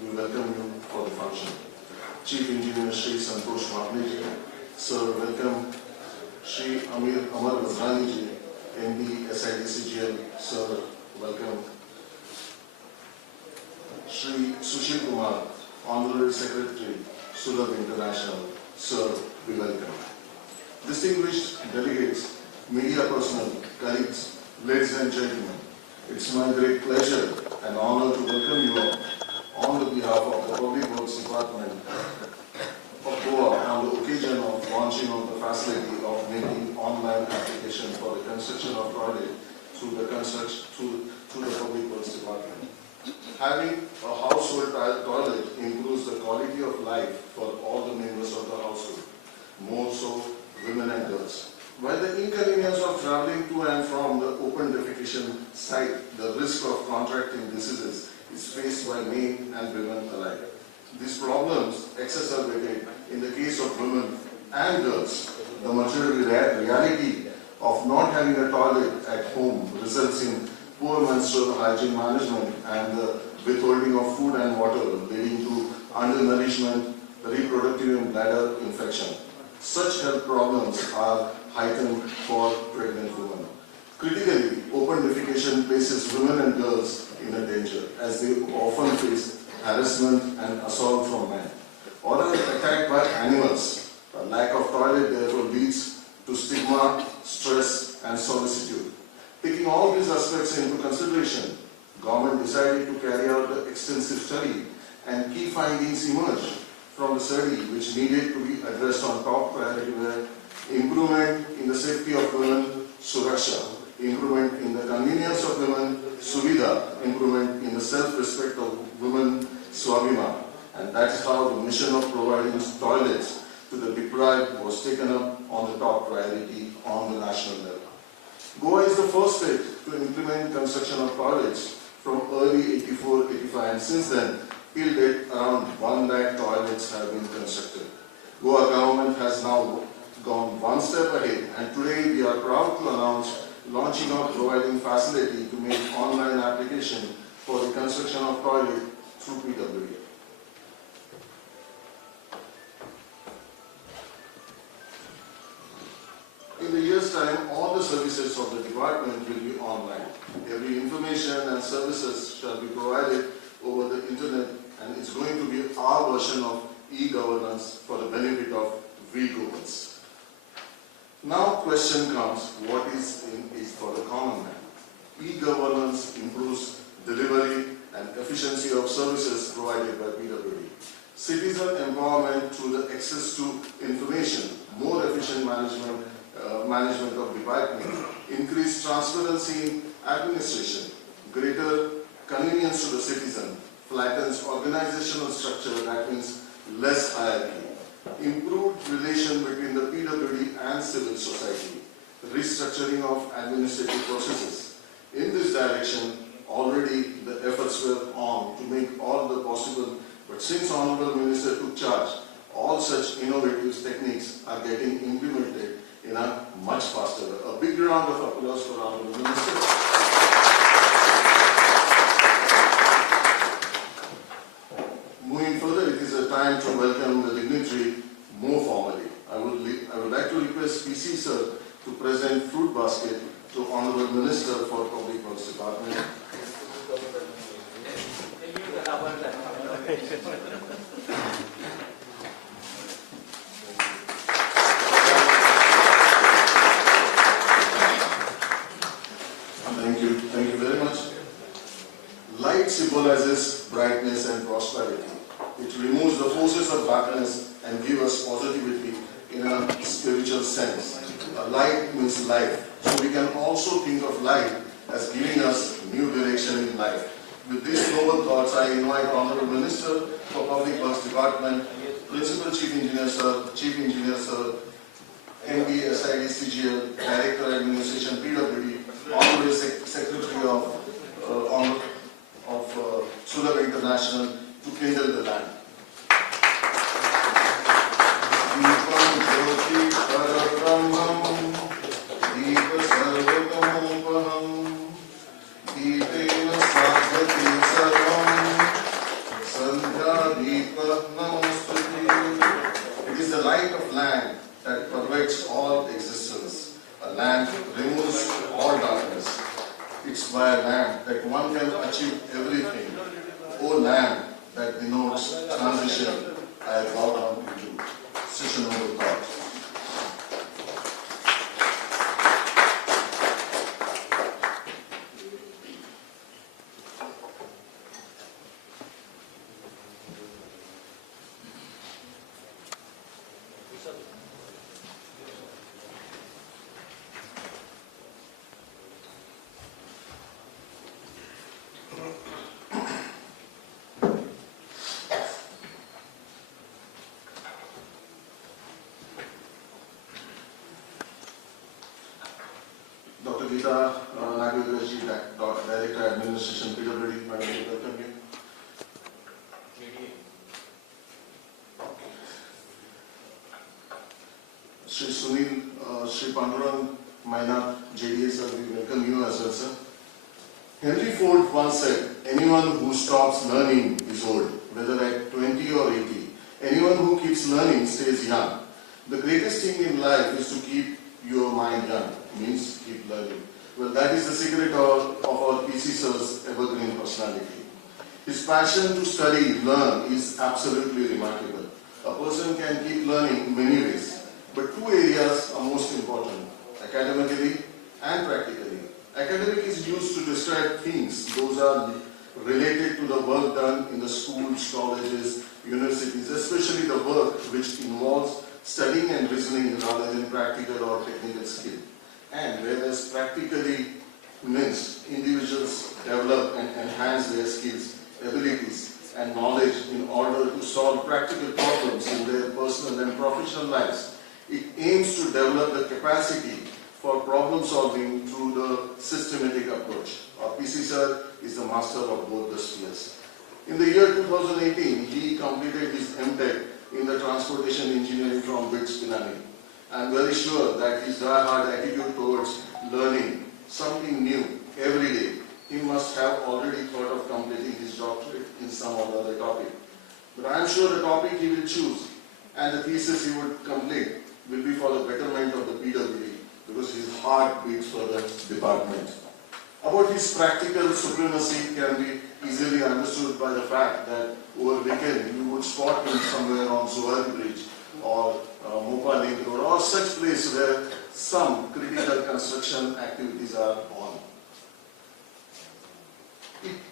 we welcome you for the function. Chief Engineer Shri Santosh Mapneji, Sir, welcome. Shri Amar Vazrani, MD SIDCGL, Sir, welcome. Shri Sushil Kumar, Honorary Secretary, Sulabh International, Sir, we welcome. Distinguished delegates, media personnel, colleagues, ladies and gentlemen, it's my great pleasure and honor to welcome you all on the behalf of the Public Works Department of Goa on the occasion of launching of the facility of making online application for the construction of toilet through the Public Works Department. Having a household toilet improves the quality of life for all the members of the household, more so women and girls. While the inconvenience of traveling to and from the open defecation site, the risk of contracting diseases is faced by men and women alike. These problems exacerbated in the case of women and girls. The material reality of not having a toilet at home results in poor menstrual hygiene management and the withholding of food and water, leading to undernourishment, reproductive and bladder infection. Such health problems are heightened for pregnant women. Critically, open defecation places women and girls in a danger as they often face harassment and assault from men or are attacked by animals. A lack of toilet therefore leads to stigma, stress and solicitude. Taking all these aspects into consideration, government decided to carry out the extensive study and key findings emerged from the study which needed to be addressed on top priority were improvement in the safety of women, Suraksha, improvement in the convenience of women, Suvidha, improvement in the self-respect of women, Swabhima. And that is how the mission of providing toilets to the deprived was taken up on the top priority on the national level. Goa is the first state to implement construction of toilets from early 84-85 and since then, till date around 1 lakh toilets have been constructed. Goa government has now gone one step ahead and today we are proud to announce launching of providing facility to make online application for the construction of toilet through PWD. In the year's time, all the services of the department will be online. Every information and services shall be provided over the internet and it's going to be our version of e-governance for the benefit of we-governance. Now question comes, what is for the common man? E-governance improves delivery and efficiency of services provided by PWD. Citizen empowerment through the access to information, more efficient management of department, increased transparency in administration, greater convenience to the citizen, flattens organizational structure, that means less hierarchy, improved relation between the PWD and civil society, restructuring of administrative processes. In this direction, already the efforts were on to make all the possible, but since Honorable Minister took charge, all such innovative techniques are getting implemented in a much faster way. A big round of applause for Honorable Minister. Moving further, it is a time to welcome the dignitary more formally. I would like to request PC sir to present fruit basket to Honorable Minister for Public Works Department. Thank you very much. Light symbolizes brightness and prosperity. It removes the forces of darkness and gives us positivity in a spiritual sense. Light means life. So we can also think of light as giving us new direction in life. With these noble thoughts, I invite Honorable Minister for Public Works Department, Principal Chief Engineer Sir, MD SIDCGL, Director Administration PWD, Honorary Secretary of Sulabh International to kindle the land. Sarvam lamp that denotes transition, I bow down to you. Such a noble thought. Dr. Geeta Nagaraji, Director Administration, PWD, Madam, welcome you. Sri Sunil, Sri Pandurang Maina, JDA, sir, we welcome you as well, sir. Henry Ford once said, anyone who stops learning is old, whether at 20 or 80. Anyone who keeps learning stays young. The greatest thing in life is to keep your mind young, means keep learning. Well, that is the secret of our PC sir's evergreen personality. His passion to study, learn is absolutely remarkable. A person can keep learning in many ways, but two areas are most important, academically and practically. Academic is used to describe things, those are related to the work done in the schools, colleges, universities, especially the work which involves studying and reasoning rather than practical or technical skill. And whereas practically means individuals develop and enhance their skills, abilities and knowledge in order to solve practical problems in their personal and professional lives. It aims to develop the capacity for problem solving through the systematic approach. Our PC sir is the master of both the spheres. In the year 2018, he completed his MTech in the transportation engineering from BITS Pilani. I am very sure that his die-hard attitude towards learning something new every day, he must have already thought of completing his doctorate in some other topic. But I am sure the topic he will choose and the thesis he would complete will be for the betterment of the PWD because his heart beats for the department. About his practical supremacy can be easily understood by the fact that over weekend you would spot him somewhere on Zohar Bridge or Mopa Link Road or such place where some critical construction activities are on.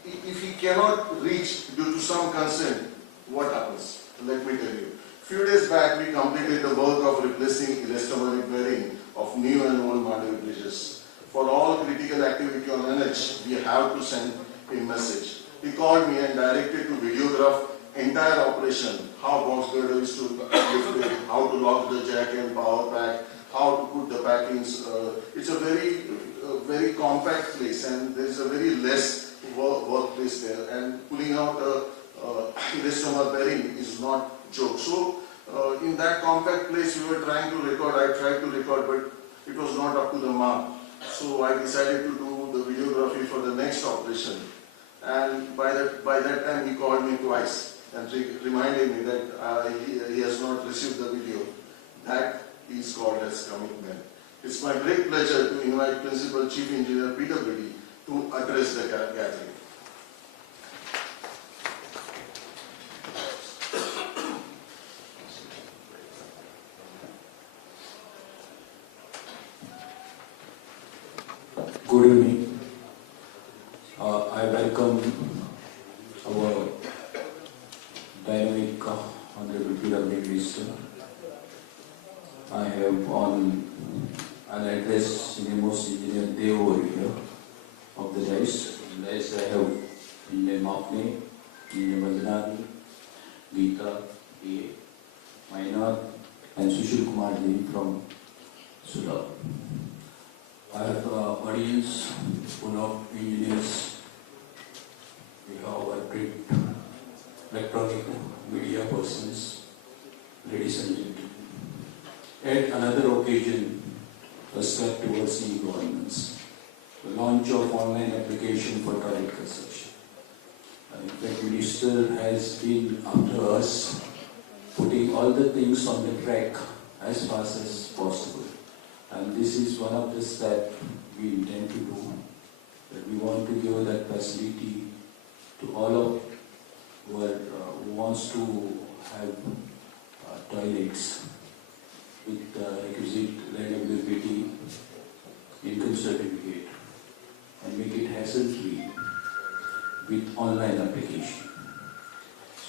If he cannot reach due to some consent, what happens? Let me tell you. Few days back we completed the work of replacing elastomeric bearing of new and old Mandalay bridges. For all critical activity on NH, we have to send a message. He called me and directed to videograph entire operation, how box girder is to lift it, how to lock the jack and power pack, how to put the packings. It's a very compact place and there is a very less work place there, and pulling out the elastomer bearing is not joke. So in that compact place we were trying to record, I tried to record, but it was not up to the mark. So I decided to do the videography for the next operation. And by that time he called me twice and reminded me that he has not received the video. That is called as commitment. It's my great pleasure to invite Principal Chief Engineer PWD to address the gathering. Good evening. I welcome our dynamic Honorable PWD Minister. I have on an address most engineer Dev over here of the dais. I have Engineer Mapne, Engineer Madhanani, Geeta, A, Mainar, and Sushil Kumar Ji from Surat. I have audience, full of engineers. We have our print, electronic media persons, ladies and gentlemen. At another occasion, a step towards e-governance, the launch of online application for toilet construction. In fact, Minister has been after us, putting all the things on the track as fast as possible. And this is one of the steps we intend to do, that we want to give that facility to all of wants to have toilets with requisite landability, income certificate, and make it hassle-free with online application.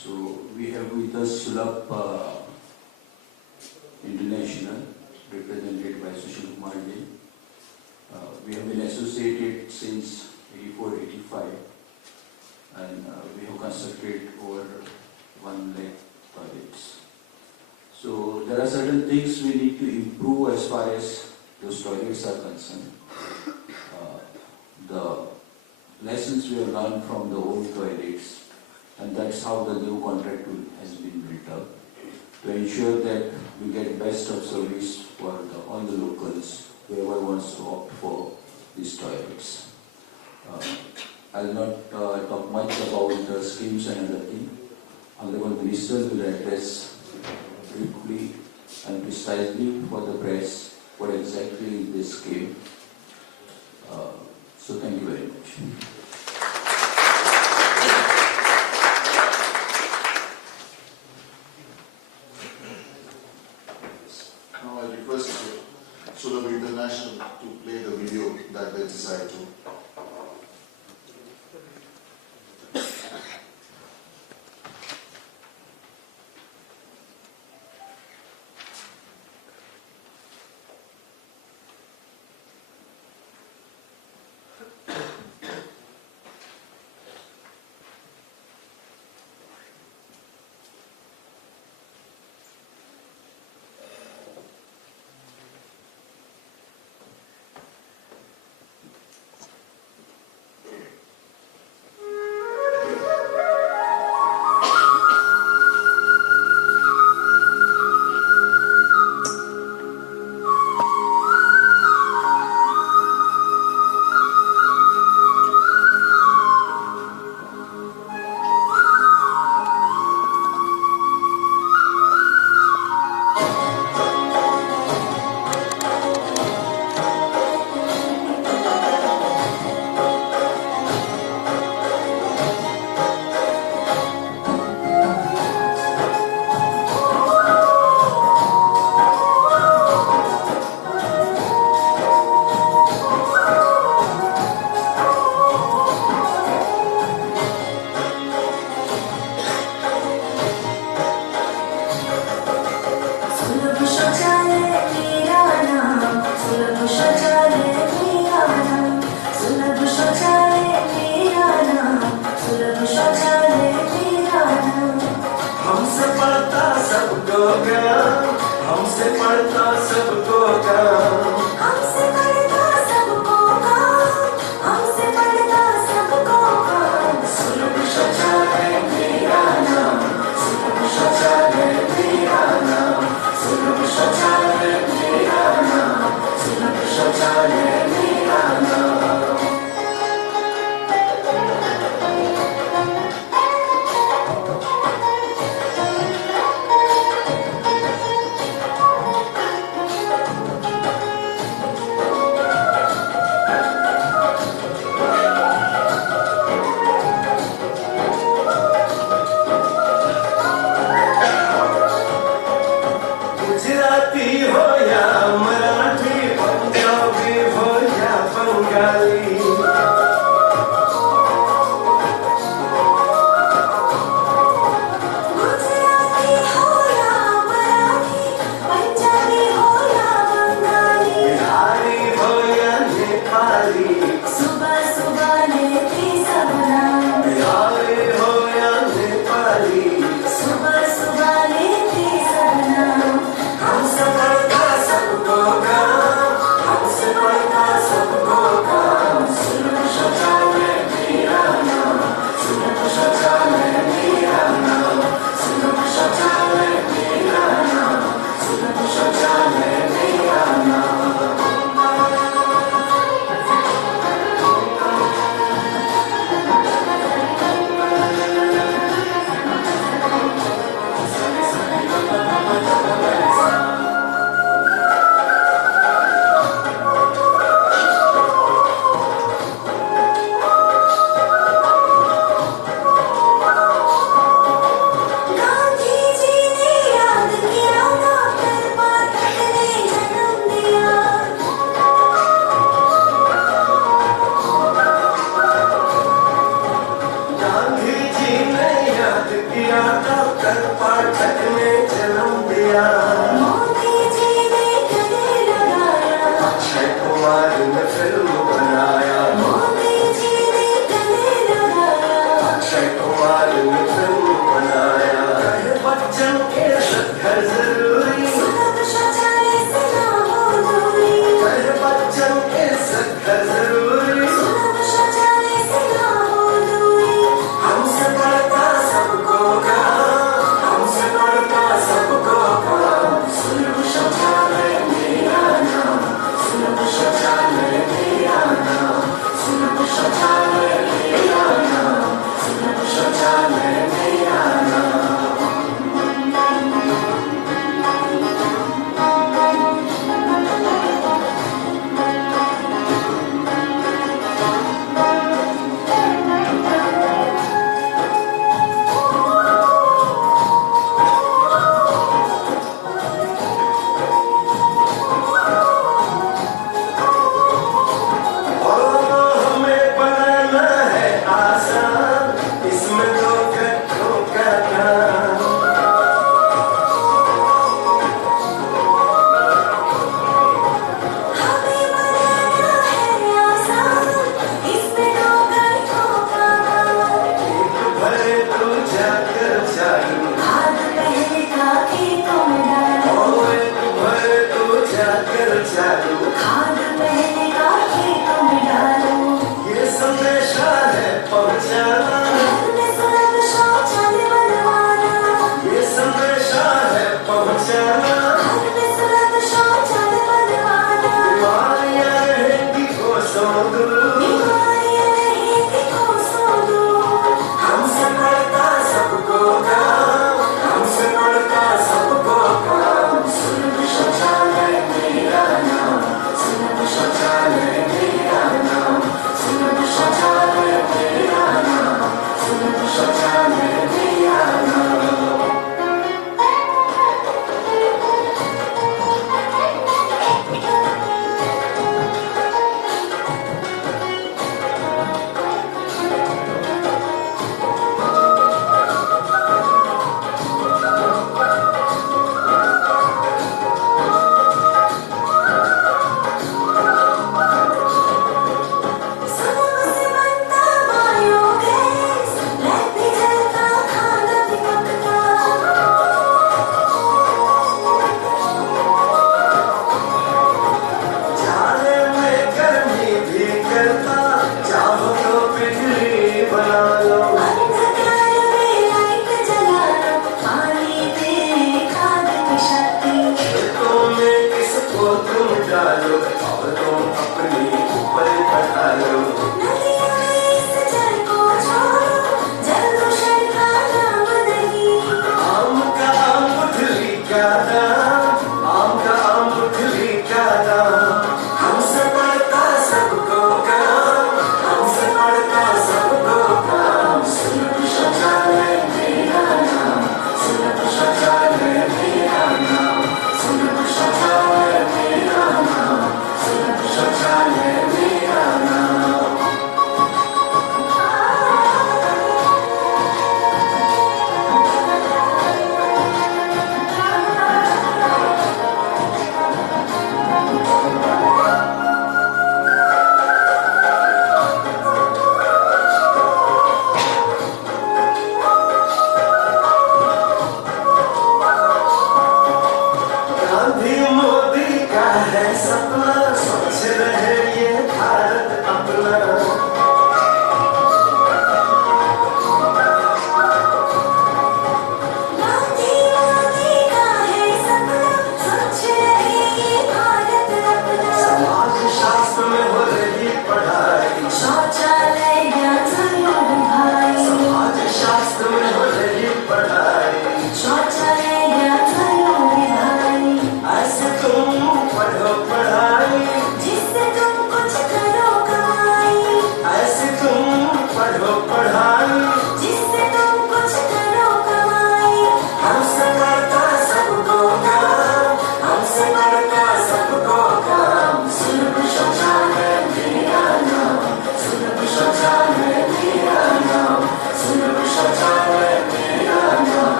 So we have with us Sulabh International, represented by Sushil Kumar Ji. We have been associated since 84-85, and we have constructed over 1 lakh toilets. So there are certain things we need to improve as far as those toilets are concerned. The lessons we have learned from the old toilets, and that's how the new contract has been built up, to ensure that we get best of service for all the locals, whoever wants to opt for these toilets. I'll not talk much about the schemes and other things. Honorable Minister will address briefly and precisely for the press what exactly is this scheme. So thank you very much. Now I request Sulabh International to play the video that they decide to.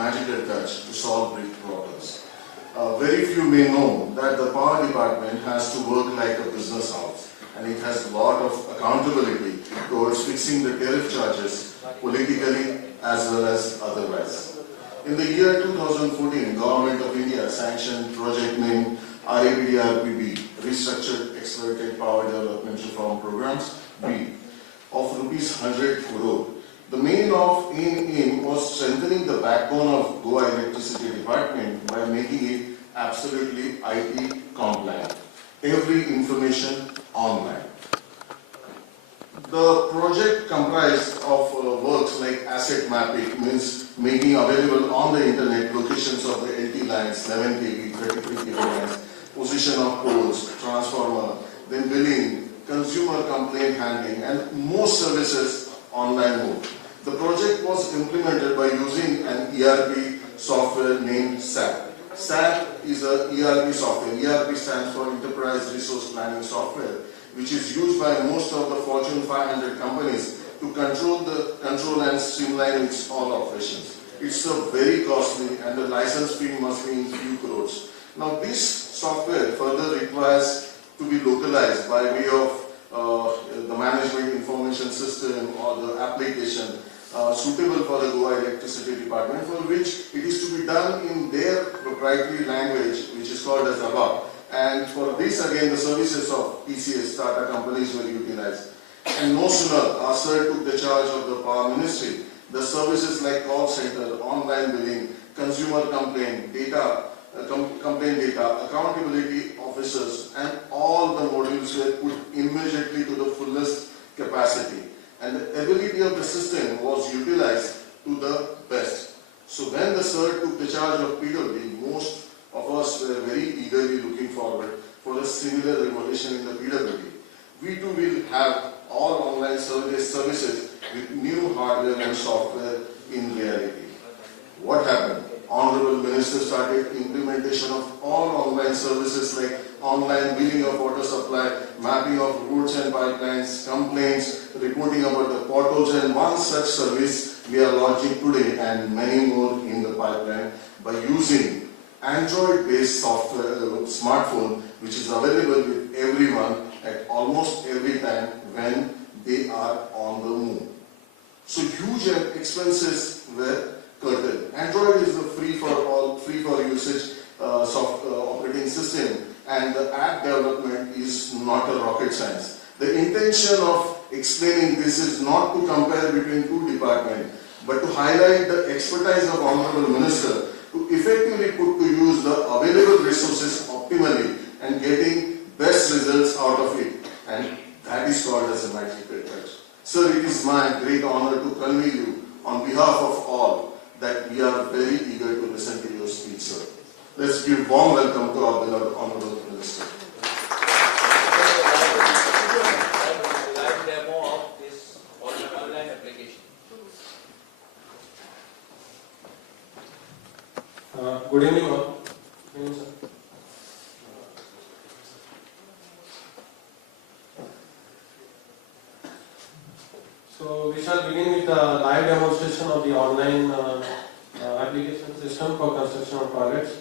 magical touch to solve big problems. Very few may know that the power department has to work like a business house, and it has a lot of accountability towards fixing the tariff charges politically as well as otherwise. In the year 2014, Government of India sanctioned project named RAPDRPB, Restructured Accelerated Power Development Reform Programs, B, of rupees 100 crore. The main aim was strengthening the backbone of Goa Electricity Department by making it absolutely IT compliant. Every information online. The project comprised of works like asset mapping, means making available on the internet locations of the LT lines, 11 kV, 33 kV lines, position of poles, transformer, then billing, consumer complaint handling, and most services online mode. The project was implemented by using an ERP software named SAP. SAP is a ERP software. ERP stands for Enterprise Resource Planning Software, which is used by most of the Fortune 500 companies to control and streamline its all operations. It's a very costly, and the license fee must be in few crores. Now this software further requires to be localized by way of the management information system or the application suitable for the Goa Electricity Department, for which it is to be done in their proprietary language, which is called as ABAP. And for this again the services of TCS, Tata companies were utilized. And no sooner our sir took the charge of the Power Ministry, the services like call center, online billing, consumer complaint data, accountability officers, and all the modules were put immediately to the fullest capacity. And the ability of the system was utilized to the best. So when the sir took the charge of PWD, most of us were very eagerly looking forward for a similar revolution in the PWD. We too will have all online services with new hardware and software in reality. What happened? Honorable Minister started implementation of all online services like online billing of water supply, mapping of roads and pipelines, complaints, reporting about the potholes, and one such service we are launching today and many more in the pipeline by using Android-based software, smartphone, which is available with everyone at almost every time when they are on the move. So huge expenses were curtailed. Android is the free for usage operating system, and the app development is not a rocket science. The intention of explaining this is not to compare between two departments, but to highlight the expertise of Honorable Minister to effectively put to use the available resources optimally and getting best results out of it. And that is called as a magical touch. Sir, it is my great honor to convey you on behalf of all that we are very eager to listen to your speech, sir. Let's give warm welcome to our beloved Honorable Minister. Live demo of this online application. Good evening, all. Good evening, sir. So we shall begin with the live demonstration of the online application system for construction of toilets.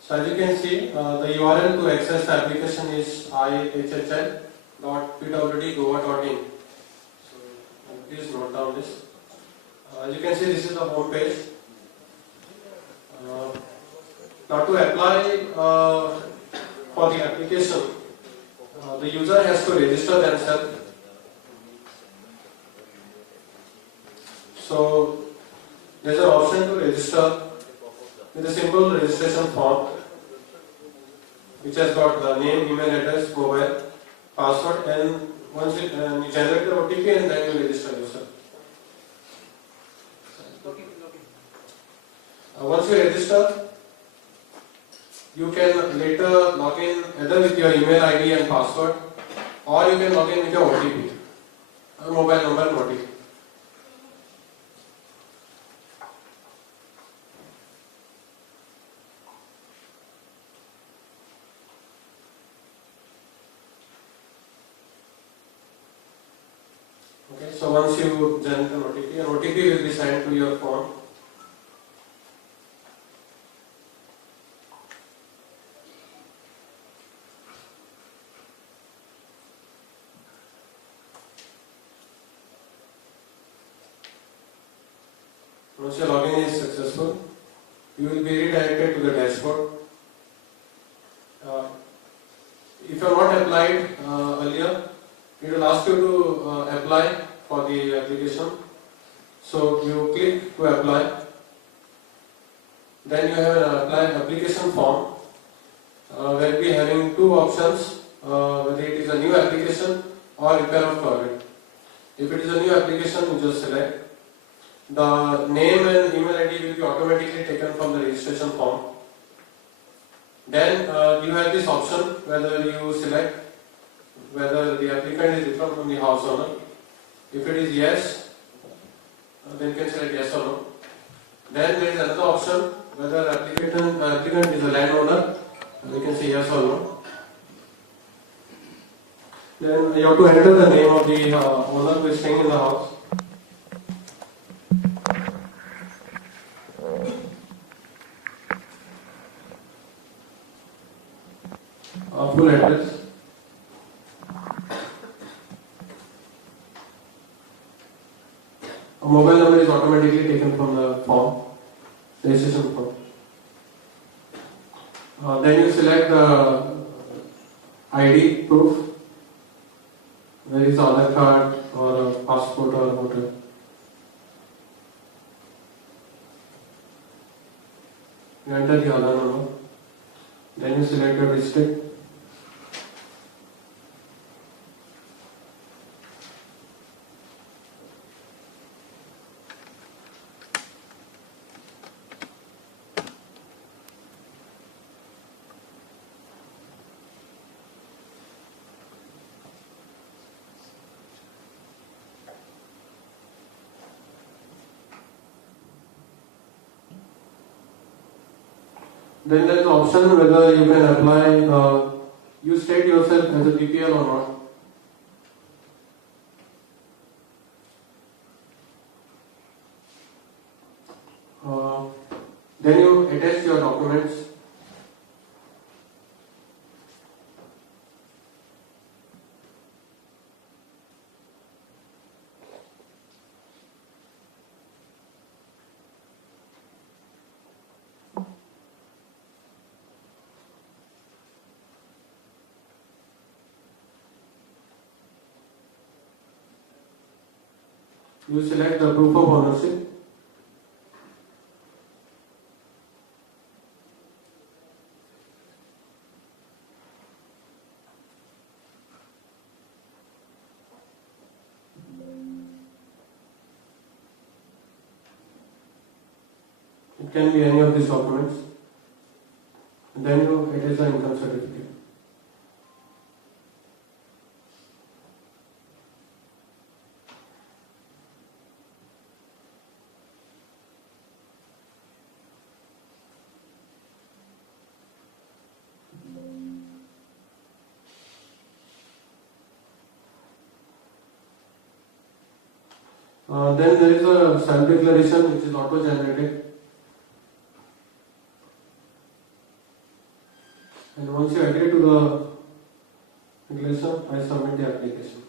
So as you can see, the URL to access the application is ihhl.pwdgoa.in. So please note down this. As you can see, this is the home page. Now to apply for the application, the user has to register themselves. So there is an option to register with a simple registration form which has got the name, email address, mobile, password, and once you generate the OTP and then you register yourself. Once you register, you can later log in either with your email ID and password, or you can log in with your OTP, mobile number and OTP. Okay, so once you generate an OTP will be sent to your phone. Once your login is successful, you will be redirected to the dashboard. If you have not applied earlier, it will ask you to apply for the application. So you click to apply. Then you have an application form. We'll be having two options, whether it is a new application or repair of toilet. If it is a new application, you just select. The name and email ID will be automatically taken from the registration form. Then you have this option whether you select whether the applicant is different from the house owner. If it is yes, then you can select yes or no. Then there is another option whether applicant is a landowner. You can say yes or no. Then you have to enter the name of the owner who is staying in the house. Full address. A mobile number is automatically taken from the form, registration form. Then you select the ID proof, whether it's Aadhaar card or a passport or whatever. You enter the Aadhaar number. Then you select your district. Then there is an option whether you can apply, you state yourself as a BPL or not. Then you attach your documents. You select the proof of ownership. It can be any of these documents. And then you attach the income certificate. Then there is a self-declaration which is auto-generated. And once you agree to the declaration, I submit the application.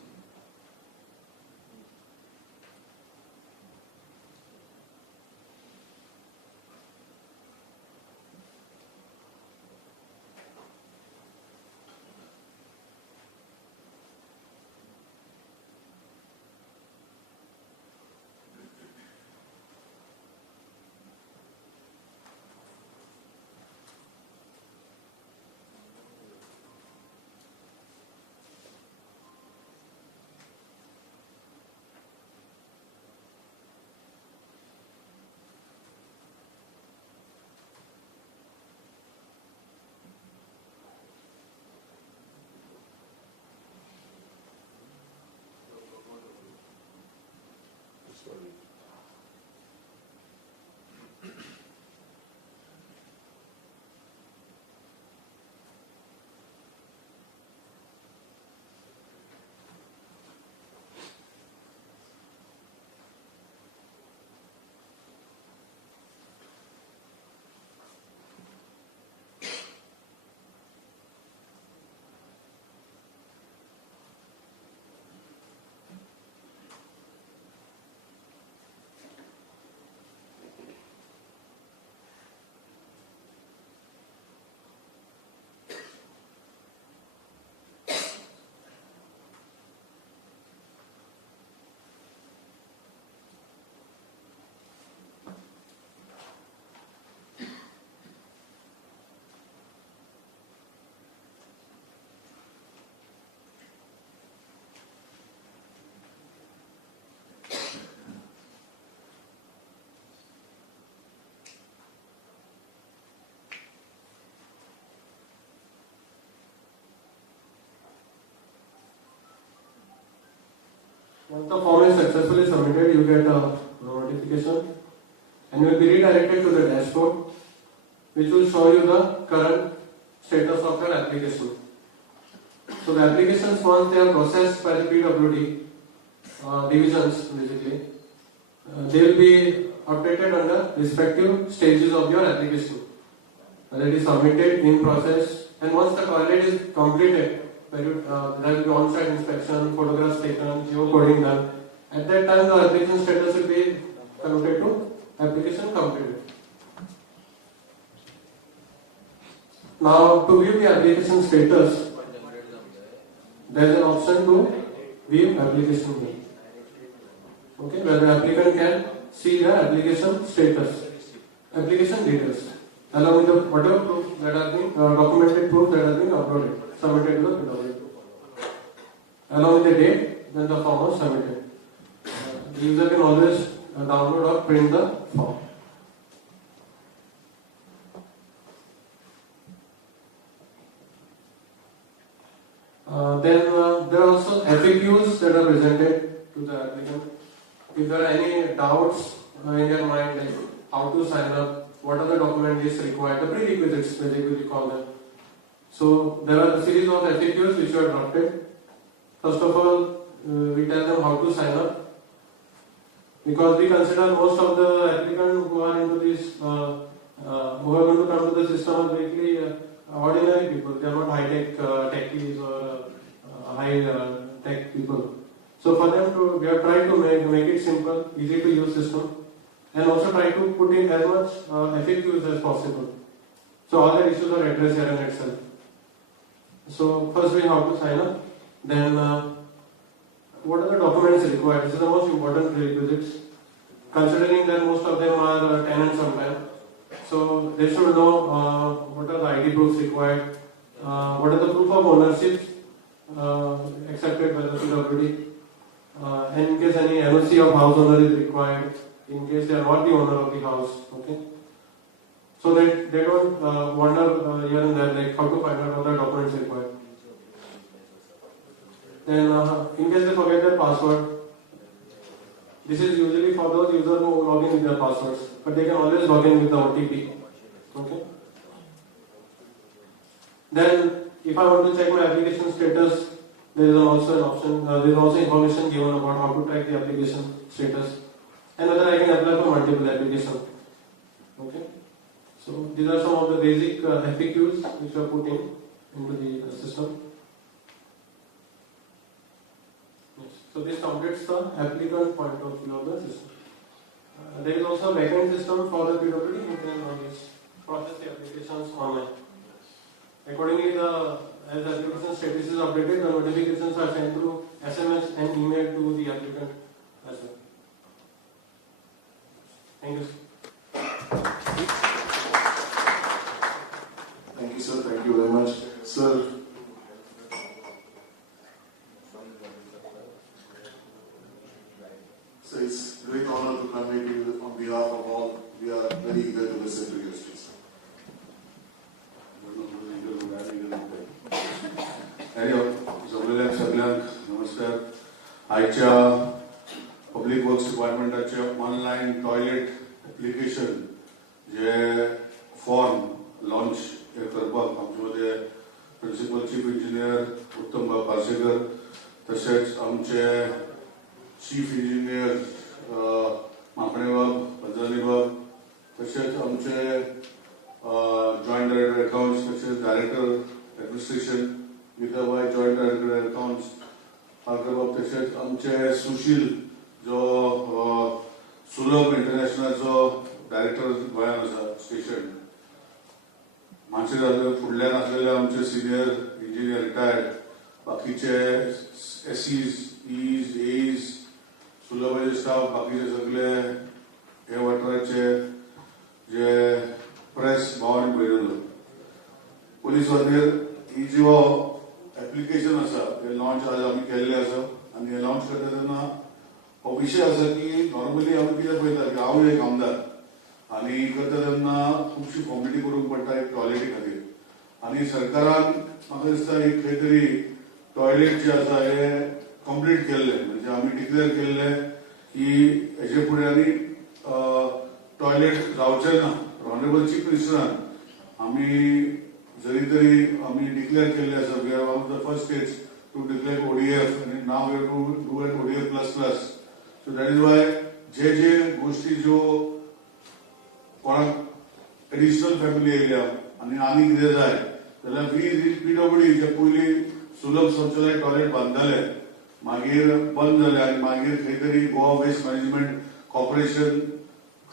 once the form is successfully submitted, you get a notification and you will be redirected to the dashboard, which will show you the current status of your application. So the applications, once they are processed by the PWD divisions, basically, they will be updated under respective stages of your application. Whether it is submitted, in process, and once the toilet is completed, there will be on-site inspection, photographs taken, geocoding done. At that time, the application status will be converted to application completed. Now, to view the application status, there is an option to view application view. Okay, where the applicant can see the application status, application details, along with the whatever proof that has been documented proof that has been uploaded, submitted to the PWD, along with the date when the form was submitted. The user can always download or print the form. Then there are also FAQs that are presented to the applicant. If there are any doubts in their mind, like how to sign up, what are the documents required, the prerequisites, basically we call them. So there are a series of FAQs which are drafted. First of all, we tell them how to sign up, because we consider most of the applicants who are into this, who are going to come to the system are basically ordinary people. They are not high-tech techies or high-tech people. So for them to, we have tried to make it simple, easy to use system, and also try to put in as much FAQs as possible. So all the issues are addressed here in itself. So first we have to sign up. Then what are the documents required? This is the most important prerequisites. Considering that most of them are tenants sometimes, so they should know what are the ID proofs required, what are the proof of ownership accepted by the PWD, and in case any NOC of house owner is required, in case they are not the owner of the house, okay? So that they don't wander here and there, like how to find out what the documents required. Then in case they forget their password, this is usually for those users who log in with their passwords, but they can always log in with the OTP. Okay. Then, if I want to check my application status, there is also an option. There is also information given about how to track the application status and whether I can apply for multiple applications. Okay. So these are some of the basic FAQs which are put into the system. So this completes the applicant point of view of the system. There is also a backend system for the PWD who can process the applications online. Accordingly, as the application status is updated, the notifications are sent through SMS and email to the applicant as well. Thank you. Thank you, sir. Thank you very much. Sir, so it's a great honor to convey to you on behalf of all. We are very eager to listen to your speech. सगळ्यांक नमस्कार. आयच्या public works डिपार्टमेंटाचे online toilet application जे form launch करपाक आमचे मदे principal chief engineer उत्तम पार्सेकर, तशेंच आमचे चीफ इंजिनियर मापणे बाब, पंजानी बाब, तशेंच आमचे जॉइंट डायरेक्टर अकाउंट्स, तशेंच डायरेक्टर एडमिनिस्ट्रेशन विकाबाई जॉइंट डायरेक्टर अकाउंट्स पार्कर बाब, तशेंच आमचे सुशील जो सुलभ इंटरनॅशनलचो डायरेक्टर गोंयांत आसा स्टेशन, मानशेर फुडल्यान आसलेले आमचे सिनियर इंजिनियर रिटायर्ड, बाकीचे एसीज, ईज, एज, सुलभाचे स्टाफ, बाकीचे सगळे हे वाठाराचे जे प्रेस भावांनी पळयलेलो. पोलीस वाटेर ही जो एप्लिकेशन आसा ते लॉन्च आज आमी केल्ले आसा आनी हे लॉन्च करता तेन्ना हो विशय आसा की नॉर्मली आमी कितें पळयता की हांव एक आमदार आनी करता तेन्ना खुबशी कॉम्पिटी करूंक पडटा एक टॉयलेटी खातीर आनी सरकारान म्हाका दिसता एक खंय तरी टॉयलेट जे आसा हे कंप्लीट केल्ले म्हणजे आमी डिक्लेअर केल्ले की हेचे फुडें आनी टॉयलेट जावचें ना. ऑनरेबल चीफ मिनिस्टरान आमी जरी तरी आमी डिक्लेअर केल्ले आसा we are one of the first states to declare ODF and now we have to do an ODF++. So that is why जे गोष्टी ज्यो कोणाक एडिशनल फॅमिली एरिया आनी कितें जाय जाल्यार वी PWD जे पयलीं सुलभ शौचालय टॉयलेट बांदताले मागीर बंद जाले आनी मागीर खंय तरी गोवा वेस्ट मॅनेजमेंट कॉर्पोरेशन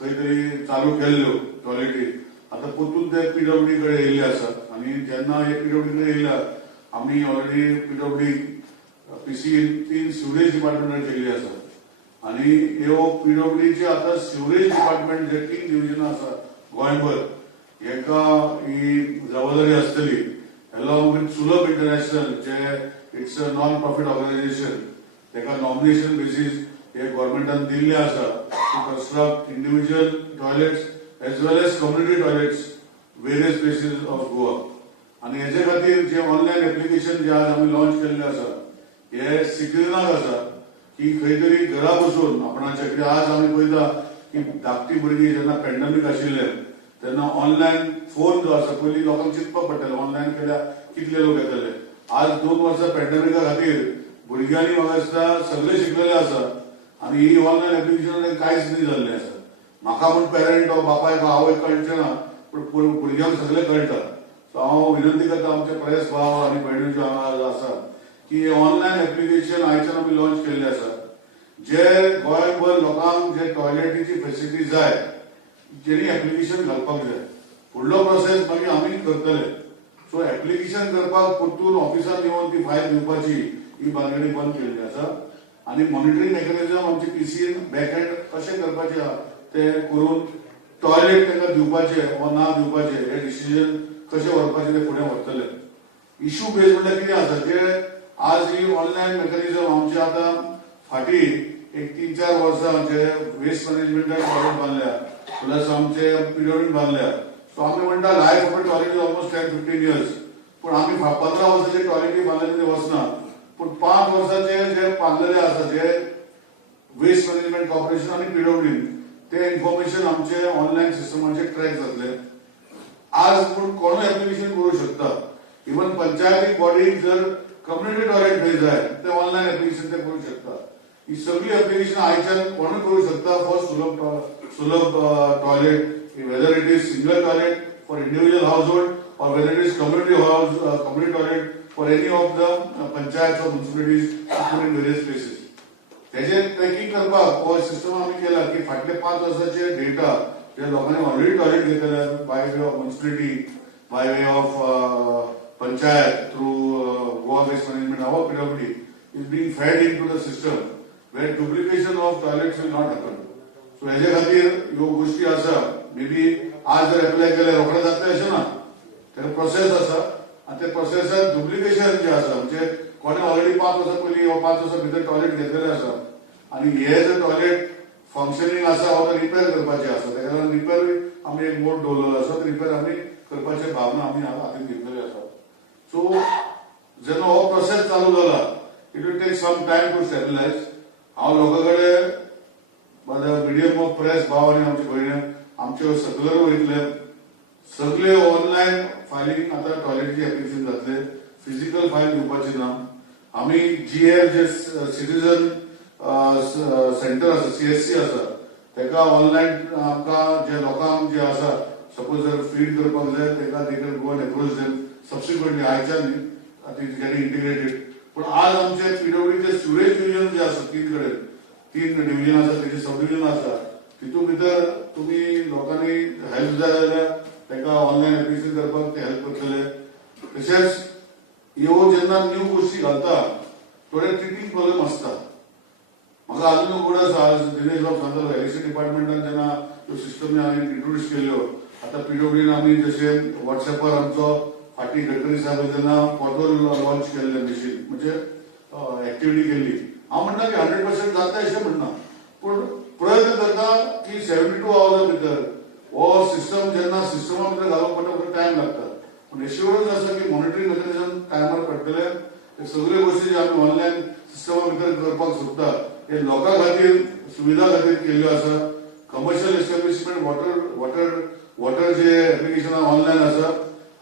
खंय तरी चालू केल्ल्यो टॉयलेटी. आता परतून ते PWD कडे येयल्ले आसात आनी जेन्ना हे PWD कडे येयला आमी ऑलरेडी PWD PC 3 सिवरेज डिपार्टमेंटान केल्ली आसा आनी ह्यो PWDचे आता सिवरेज डिपार्टमेंट जे 3 डिव्हिजनां आसा गोंयभर हेका ही जबाबदारी आसतली along with सुलभ इंटरनॅशनल जे it's a non profit organisation तेका नॉमिनेशन बेसीस हे गव्हर्नमेंटान दिल्ले आसा to construct individual toilets as well as community toilets various places of Goa. आणि हेचे खातीर जे ऑनलायन एप्लिकेशन जे आज आमी लॉन्च केल्ले आसा हे सिटीजनाक आसा की खंय तरी घरा बसून आपणाचे कित्याक आज आमी पळयता की धाकटी भुरगीं जेन्ना पॅन्डेमीक आशिल्ले तेन्ना ऑनलायन फोन जो आसा पयलीं लोकांक चिंतपाक पडटालें ऑनलायन केल्यार कितले लोक येतले. आज 2 वर्सां पॅन्डेमिका खातीर भुरग्यांनी म्हाका दिसता सगळे शिकलेले आसा आनी ही ऑनलायन एप्लिकेशन कांयच न्ही जाल्लें आसा. म्हाका म्हूण पेरंट वा बापायक वा आवयक कळचें ना पूण भुरग्यांक सगळें कळटा. सो हांव विनंती करता आमचे प्रेस भाव आनी भयणींच्यो हांगा आसा की हे ऑनलायन एप्लिकेशन आयच्यान आमी लॉन्च केल्लें आसा जे गोंयभर लोकांक जे टॉयलेटीची फेसिलिटी जाय जेणी एप्लिकेशन घालपाक जाय. फुडलो प्रोसेस मागीर आमी करतले. सो एप्लिकेशन करपाक परतून ऑफिसान येवन ती फायल दिवपाची ही बांदगडी बंद केल्ली आसा आनी मॉनिटरींग मेकॅनिझम आमचे PCन बॅकएंड कशें करपाचें आहा ते करून टॉयलेट तांकां दिवपाचे वा ना दिवपाचे हे डिसिजन कशें व्हरपाचें ते फुडें व्हरतले. इश्यू बेज म्हणल्यार कितें आसा जे आज ही ऑनलायन मेकॅनिझम आमचे आतां फाटीं एक 3-4 वर्सां जे वेस्ट मॅनेजमेंटान टॉयलेट बांदल्या प्लस आमचे PWDन बांदल्या. सो आमी म्हणटा life of toilet is almost 10-15 years पूण आमी 15 वर्सांचे टॉयलेटी बांदलेले ते वचना पूण 5 वर्सांचे जे बांदलेले आसा जे वेस्ट मॅनेजमेंट कॉर्पोरेशन आनी PWDन ते इन्फॉर्मेशन आमचे ऑनलायन सिस्टमाचेर ट्रॅक जातले. आज पूण कोणूय एप्लिकेशन करूं शकता. इवन पंचायतीक बॉडीक जर कम्युनिटी टॉयलेट खंय जाय ते ऑनलायन एप्लिकेशन ते करूं शकता. ही सगळी एप्लिकेशन आयच्यान कोणूय करूं शकता फॉर सुलभ toilet whether it is single toilet for individual house hold or whether it is community toilet for any of the panchayats or municipalities in various places. त्याचे ट्रॅकिंग करपाक हो सिस्टम आमी केला की फाटले 5 वर्साचे डेटा जे लोकांनी ऑलरेडी टॉयलेट घेतले by way of municipality by way of panchayat through Goa waste management our PWD is being fed into the system where duplication of toilets will not happen. So हेजे खातीर ह्यो गोष्टी आसा मे बी आज जर एप्लाय केल्यार रोखडे जातले अशें ना. तेका प्रोसेस आसा आनी ते प्रोसेसान डुप्लिकेशन जे आसा म्हणजे कोणे ऑलरेडी 5 वर्सां पयलीं वा 5 वर्सां भितर टॉयलेट घेतलेले आसा आनी हे जर टॉयलेट फंक्शनींग आसा वा रिपेर करपाचें आसा तेका लागून रिपेर आमी एक बोर्ड दवरलेलो आसा रिपेर आमी करपाचे भावना आमी हातीन घेतलेले आसा. सो जेन्ना हो प्रोसेस चालू जाला it will take some time to stabilize. हांव लोकां कडेन मिडियम ऑफ प्रेस भाव आनी आमचे भयणी आमचे सर्क्युलर वयतले सगळे ऑनलायन फायलिंग आता टॉयलेटचे एप्लिकेशन जातले. फिजिकल फायल दिवपाची ना. आमी GL जे सिटीजन सेंटर आसा CSC आसा तेका ऑनलायन आमकां जे लोकांक जे आसा सपोज जर फीड करपाक जाय तेका they can go and approach them subsequently आयच्यान गेटिंग इंटिग्रेटेड. पूण आज आमचे PWDचे सिवरेज डिव्हिजन जे आसा 3 कडेन 3 डिव्हिजन आसा तेचे सब डिव्हिजन आसा तितून भितर तुमी लोकांनी हेल्प जाय जाल्यार तेका ऑनलायन एप्लिकेशन करपाक ते हेल्प करतले. तशेंच ह्यो जेन्ना न्यू गोष्टी घालता थोडे ट्रिटींग प्रॉब्लेम आसता. म्हाका अजून उगड आसा दिनेश बाब सांगतालो इलेक्शन डिपार्टमेंटान जेन्ना ह्यो सिस्टम हांवें इंट्रोड्यूस केल्ल्यो आतां PWDन आमी जशे व्हॉट्सएपार आमचो फाटीं गडकरी साहेब जेन्ना पोर्टल लॉन्च केल्लें मशीन म्हणजे एक्टिविटी केल्ली हांव म्हणटा की 100% जाता अशें म्हणना पूण प्रयत्न करता की 72 hours भितर हो सिस्टम जेन्ना सिस्टमा भितर घालूंक पडटा टायम लागता. पूण एश्युरन्स आसा की मॉनिटरींग मेकॅनिझम टायमार पडटले हे सगळे गोष्टी जे आम्ही ऑनलायन सिस्टमा भितर करपाक सोदता हे लोकां खातीर सुविधा खातीर केल्ल्यो आसा. कमर्शियल एस्टॅब्लिशमेंट वॉटर जे एप्लिकेशन ऑनलायन आसा.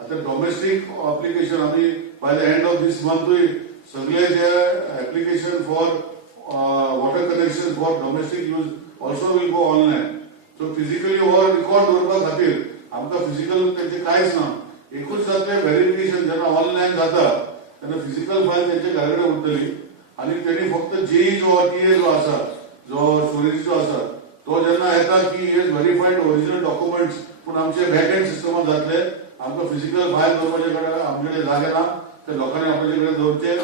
आता डोमेस्टिक एप्लिकेशन आम्ही by the end of this मंथूय सगळे जे application for water connection for domestic use also will go online. So physically हो रिकॉर्ड दवरपा खातीर आमकां फिजिकल तेंचे कांयच ना. एकूच जातले व्हेरिफिकेशन जेन्ना ऑनलायन जाता तेन्ना फिजिकल फायल तेंचे घरा कडेन उरतली आनी तेणी फक्त जेई जो टीए जो आसा जो स्टोरेज जो आसा तो जेन्ना येता की हे व्हेरीफाईड ओरिजिनल डॉक्युमेंट्स पूण आमचे बॅक एंड सिस्टमात जातले. आमकां फिजिकल फायल दवरपाचे कडेन आमचे कडेन जागे ना ते लोकांनी आपले कडेन दवरचे.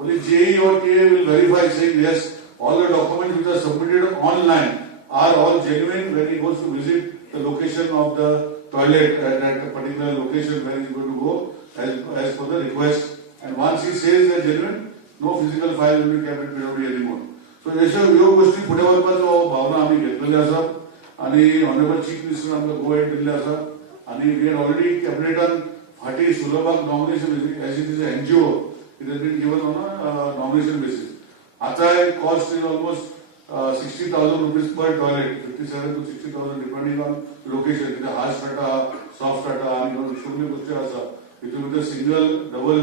Only JE or TA will verify saying yes all the documents which are submitted online are all genuine when he goes to visit the location of the toilet at that particular location where he is going to go as per the request. And once he says they are genuine, no physical file will be kept at PWD anymore. So अशा ह्यो गोष्टी फुडें व्हरपाचो भावना आमी घेतलेली आसा आनी honourable chief minister आमकां गो एड दिल्ले आसा आनी वी आर ऑलरेडी कॅबिनेटान फाटी सुलभाक nomination as it is NGO it has been given on a nomination basis. आता cost is almost 60,000 rupees per toilet, 57 to 60,000 depending on location. It is hard strata, soft strata, and सगळी गोष्टी आसा. It will be the single, double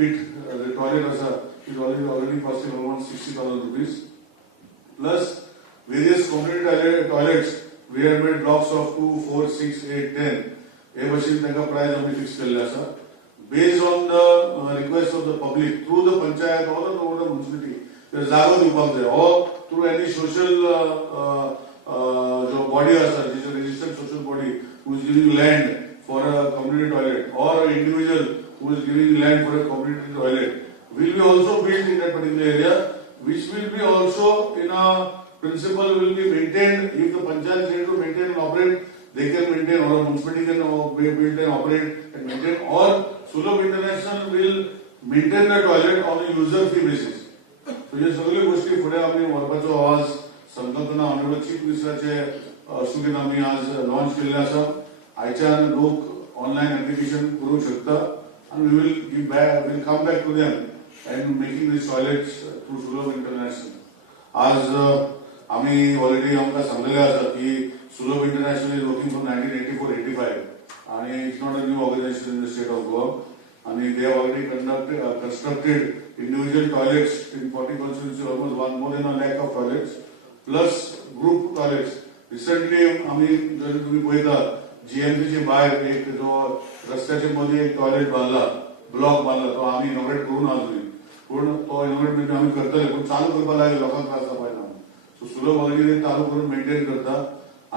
pit the toilet asa is already costing around 60,000 rupees. Plus various community toilets we have made blocks of 2, 4, 6, 8, 10. हे भाशेन तांकां price आमी fix केल्ले आसा. Based on the request of the public through the panchayat or the municipality, there is जागो दिवपाक जाय or through any social body asa, which is a registered social body who is giving land for a community toilet or an individual who is giving land for a community toilet will be also built in that particular area, which will be also in a principle will be maintained. If the panchayat is able to maintain and operate, they can maintain, or a municipality can build and operate and maintain, or Sulabh International will maintain the toilet on a user fee basis. So हे सगळे गोष्टी फुडें आमी व्हरपाचो आज संकल्पना honourable chief मिनिस्टराचे सुगेन आमी आज launch केल्ले आसा. आयच्यान लोक ऑनलायन एप्लिकेशन करूंक शकता and we will come back to them and making these toilets through Sulabh International. आज आमी already आमकां सांगलेले आसा की Sulabh International is working from 1984-85 and it's not a new organization in the state of Goa and they have already constructed individual toilets in 40 constituencies, almost more than a lakh of toilets plus group toilets. Recently आमी जर तुम्ही पळयता GMCचे भायर एक जो रस्त्याचे मध्ये एक टॉयलेट बांधला ब्लॉक बांधला तो आम्ही इनॉग्रेट करून अजून पूण तो इनॉग्रेट आम्ही करतले पण चालू करपा लागेल लोकांक त्रास जावपाक ना. सो सुलभ ऑलरेडी चालू करून मेंटेन करता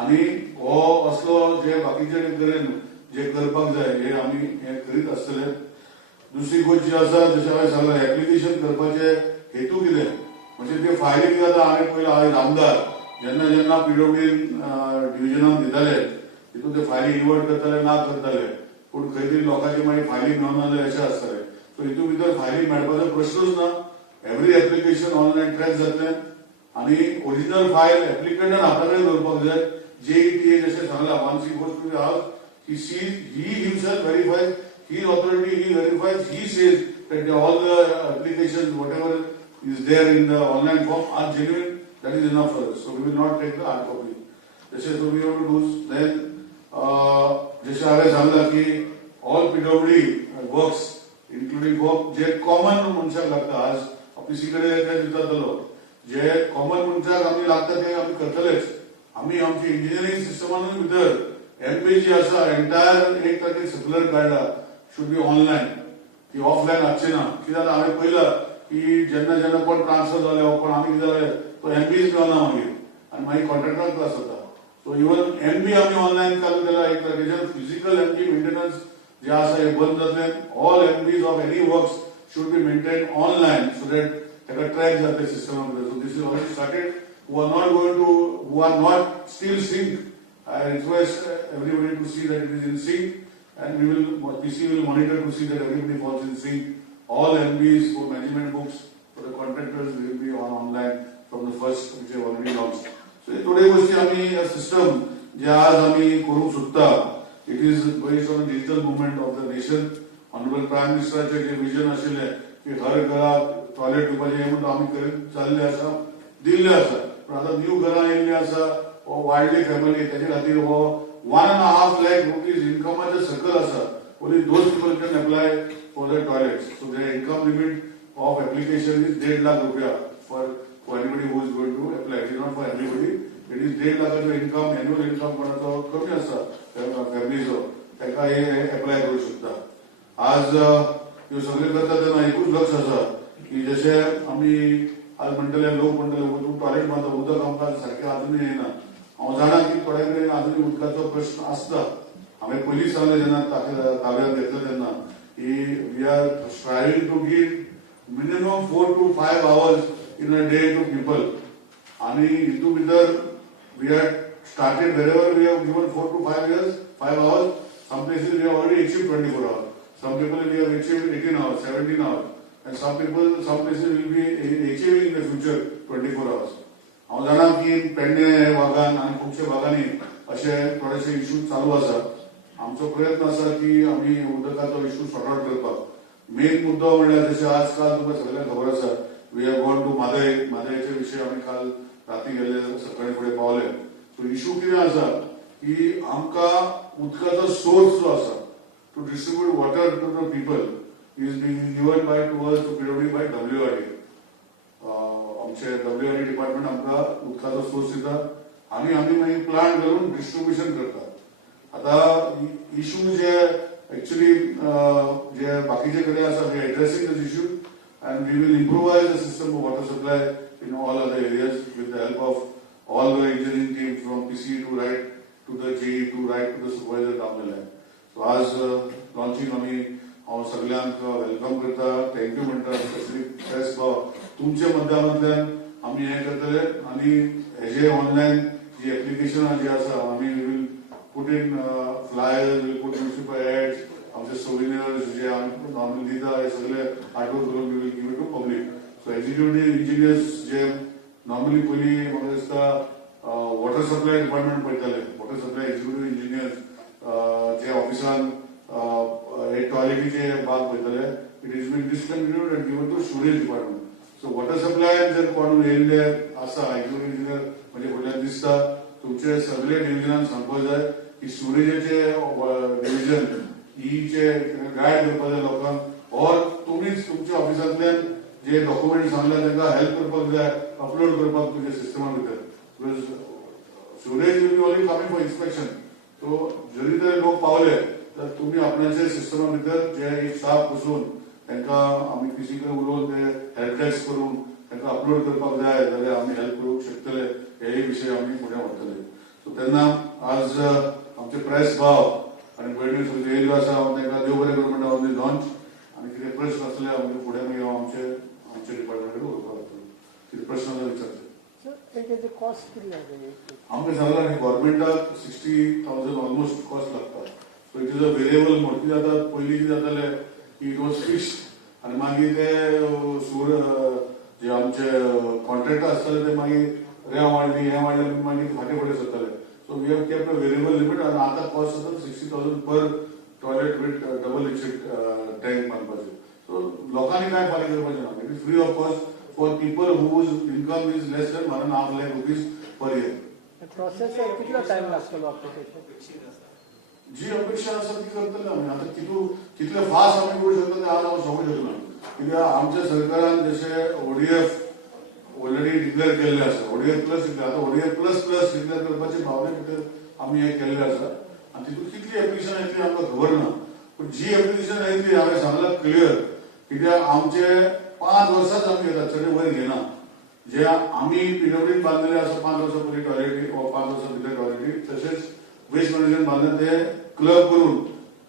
आणि हो असलो जे बाकीचे करेन जे करपाक जाय हे आम्ही हे करीत आसतले. दुसरी गोष्ट जी आसा जशें हांवें सांगलां एप्लिकेशन करपाचे हेतू कितें म्हणजे ते फायली कितें जाता हांवें पयलो हांवें आमदार जेन्ना जेन्ना PWD डिव्हिजनाक दिताले तितून ते फायली इन्वर्ट करताले ना करताले पूण खंय तरी लोकांची मागीर फायली मेळना जाल्यार अशें आसतालें. सो हितून भितर फायली मेळपाचो प्रश्नूच ना. एवरी एप्लिकेशन ऑनलायन ट्रॅक जातलें आनी ओरिजिनल फायल एप्लिकंटान आपल्या कडेन दवरपाक जाय. JETA जशें सांगलां once he goes to the house he himself verifies his authority, he verifies, he says that all the applications whatever is there in the online form are genuine. That is enough for us. So we will not take the hard copy. So we have to do then जशें हांवें सांगलां की all PWD works including work जे common मनशाक लागता आज ऑफिसी कडेन ते दितालो जे कॉमन मनशाक आमी लागता ते आमी करतलेच. आमी आमची इंजिनियरिंग सिस्टमानूय भितर MB जी आसा एंटायर एक तारखेक सर्क्युलर काडला शुड बी ऑनलायन ती ऑफलायन आसची ना. कित्याक हांवें पळयलां की जेन्ना जेन्ना कोण ट्रान्सफर जाले वा कोण आमी कितें जालें तो MBच मेळना मागीर आनी मागीर कॉन्ट्रॅक्टराक त्रास जाता. सो इवन MB आमी ऑनलायन चालू केला एक तारखेच्यान फिजिकल MB मेंटेनन्स जे आसा हे बंद जातले. All MBs of any works should be maintain online so that ताका ट्रॅक जातले सिस्टमा भितर. So this is already started. who are not going to, who are not still sync, I request everybody to see that it is in sync and we will, PC will monitor to see that everybody falls in sync. All MBs for management books for the contractors will be online from the first which have already launched. So today गोष्टी आम्ही a system जे आज आम्ही करू शकता. It is based on the digital movement of the nation. Honorable prime मिनिस्टराचे जे vision आशिल्लें की हर घराक टॉयलेट दिवपाचें हें म्हणून आमी करीत चालले आसा, दिल्ले आसा. पण आतां न्यू घरां येयल्लीं आसा, हो वाडली फॅमिली तेजे खातीर हो 1.5 lakh rupees इनकमाचे सर्कल आसा. Only those people can apply for the toilets. So the income limit of application is 1.5 lakh rupiah for anybody who is going to apply. It is not for everybody. It is 1.5 lakh income, annual income कोणाचो कमी आसा फॅमिलीचो ताका हे apply करूं शकता. आज ह्यो सगळे करता तेन्ना एकूच लक्ष आसा की जशें आमी आज म्हणटले लोक म्हणटले तूं टॉयलेट बांदता उदक आमकां सारकें अजूनय येना. हांव जाणा की थोड्या कडेन अजूनय उदकाचो प्रश्न आसता. हांवें पयलीं सांगलें जेन्ना ताब्यांत घेतलें तेन्ना की we are striving to give minimum 4 to 5 hours in a day to people. आणि हितू भितर we had started wherever we have given 4 to 5 hours. Some places we have already achieved 24 hours. Some people we have achieved 18 hours, 17 hours. And some places will be achieving in the future 24 hours. हांव जाणा की पेडणे भागान आनी खुबशे भागांनी अशे थोडेशे issue चालू आसा. आमचो प्रयत्न आसा की आमी उदकाचो इश्यू सॉर्ट आउट करपाक. मेन मुद्दो म्हणल्यार जशें आजकाल तुमकां सगळ्यांक खबर आसा वी हॅव गॉन टू म्हादयचे विशय आमी काल राती गेले सकाळी फुडें पावले. सो इश्यू कितें आसा की आमकां उदकाचो सोर्स जो आसा to distribute water to the people is being given by to us to PWD by WRD. आमचे WRD डिपार्टमेंट आमकां उदकाचो सोर्स दिता आनी आमी मागीर प्लांट घालून डिस्ट्रीब्युशन करता. आता इश्यू जे एक्चुअली जे बाकीचे कडेन आसा we addressing this issue and we will improvise the system of water supply in all other areas with the help of all the engineering team from PC to right to the GE to right to the supervisor down the line. So as launching आम्ही हांव सगळ्यांक welcome करता, thank you म्हणटा. Specially press भाव तुमच्या माध्यमांतल्यान आमी हें करतले आनी हेजे ऑनलायन जी एप्लिकेशनां जी आसा आमी will put in flyers, we'll put newspaper ads, आमचे souvenirs जे आमी नॉर्मली दिता हे सगळे आर्टवर्क करून we will give it to public. So executive engineers जे नॉर्मली पयलीं म्हाका दिसता वॉटर सप्लाय डिपार्टमेंट पळयताले. वॉटर सप्लाय एक्झिक्युटिव्ह इंजिनियर्स जे ऑफिसान हे टॉयलेटीचे भाग पळयताले it is been discontinued and given to storage department. So water supply जर कोण येयल्ले आसा एक्झिक्युटिव्ह इंजिनियर म्हणजे फुडल्यान दिसता तुमचे सगळे डिव्हिजनान सांगपाक जाय की स्टोरेजाचे डिव्हिजन ईचे गायड करपाक जाय लोकांक और तुमीच तुमच्या ऑफिसांतल्यान जे डॉक्युमेंट सांगला तांकां हेल्प करपाक जाय अपलोड करपाक तुमच्या सिस्टमा भितर. Because storage will be only coming for inspection. So जरी तर लोक पावले तर तुम्ही आपणाचे सिस्टमा भितर जे एक स्टाफ बसून तांकां आमी पीसी कडेन उलोवन ते हेल्प डेस्क करून तांकां अपलोड करपाक जाय जाल्यार आमी हेल्प करूंक शकतले. हेय विशय आमी फुडें व्हरतले. सो तेन्ना आज आमचे प्रेस भाव आनी भयणी सगळ्यो येयल्यो आसा हांव तांकां देव बरें करूं म्हणटा ऑन दी लॉन्च. आनी कितें प्रश्न आसले आमचे फुडें मागीर हांव आमचे डिपार्टमेंटाक उलोवपाक लागतलो. कितें प्रश्न आसा विचारचे. आमकां सांगलां न्ही गव्हर्मेंटाक 60,000 ऑलमोस्ट कॉस्ट लागता. So it is a variable mode. कितें जाता पयलीं कितें जातालें की इट वॉज फिक्स्ड आनी मागीर ते जे आमचे कॉन्ट्रॅक्टर आसताले ते मागीर रेंव वाडली हें वाडलें मागीर फाटीं फुडें सरताले. So we have kept a variable limit आनी आतां कॉस्ट आसा 60,000 per toilet with double exit tank बांदपाचें. सो लोकांनी कांय फारीक करपाचें ना. It is free of cost for people whose income is less than 1.5 lakh rupees per year. Process कितलो टाइम लागतलो एप्लिकेशन. जी अपेक्षा आसा ती करतले आमी. आतां कितले फास्ट आमी करूं शकता तें आज हांव सांगूंक शकना. कित्याक आमच्या सरकारान जशें ODF ऑलरेडी डिक्लेअर केल्ले आसा. ODF प्लस आतां ODF प्लस डिक्लेअर करपाचे भावने भितर आमी हें केल्लें आसा. आनी तितून कितली एप्लिकेशन येतली आमकां खबर ना. पूण जी एप्लिकेशन येतली हांवें सांगलां क्लियर कित्याक आमचे 5 वर्सांच आमी घेतात चड वयर घेना. जे आमी PWDन बांदलेले आसा 5 वर्सां पयलीं टॉयलेटी वा 5 वर्सां भितर टॉयलेटी तशेंच वेस्ट मॅनेजमेंट बांदले ते क्लब करून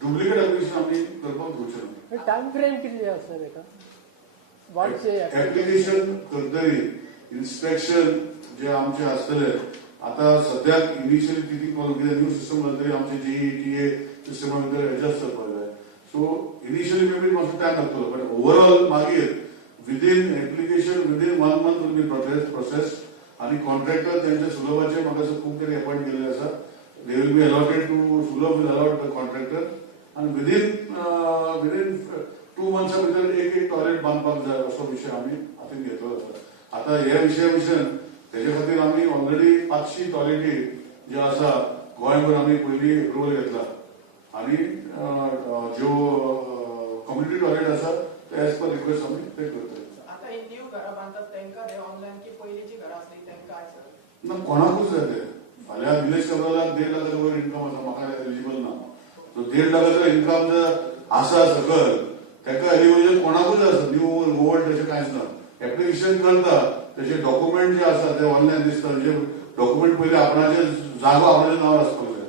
डुप्लिकेट एप्लिकेशन आमी करपाक घेवचे ना. टाइम फ्रेम कितली आसता तेका. एप्लिकेशन करतरी इन्स्पेक्शन जे आमचे आसतले आतां सद्याक इनिशियली कितें न्यू सिस्टम घालतरी आमचे GE सिस्टमा भितर एडजस्ट करपाक जाय. सो इनिशियली मे बी मातसो टायम लागतलो बट ओवरऑल मागीर within application within 1 month will be process. आनी कॉन्ट्रॅक्टर त्यांचे सुलभाचे म्हाका खूब कितें अपॉइंट केल्ले आसा. They will be allotted to Sulabh will allot the contractor and within 2 months भितर एक टॉयलेट बांधपाक जाय असो विषय आम्ही हातीन घेतलो आसा. आता ह्या विशयान तेजे खातीर आम्ही ऑलरेडी 500 टॉयलेटी जे आसा गोंयभर आम्ही पयली अप्रुवल घेतला आणि ज्यो कम्युनिटी टॉयलेट आसा ते एज पर रिक्वेस्ट आम्ही पे करतले. आता ही न्यू घरां बांधतात त्यांका हे ऑनलाईन की पहिलीची घरां असली त्यांका आय सर? ना कोणाकूच जाय ते. फाल्यां विलेज कॅपलाक 1.5 लाखाच्या वयर इन्कम आसा, म्हाका एलिजिबल ना. सो 1.5 लाखाचो इन्कम जर आसा सकल तेका एलिजिबल कोणाकूच आसा. न्यू ओल्ड तशें कांयच ना. एप्लिकेशन करता त्याचे डॉक्युमेंट जे आसा ते ऑनलाईन दिसता. म्हणजे डॉक्युमेंट पहिले आपणाचे जागो आपणाच्या नावार आसपाक जाय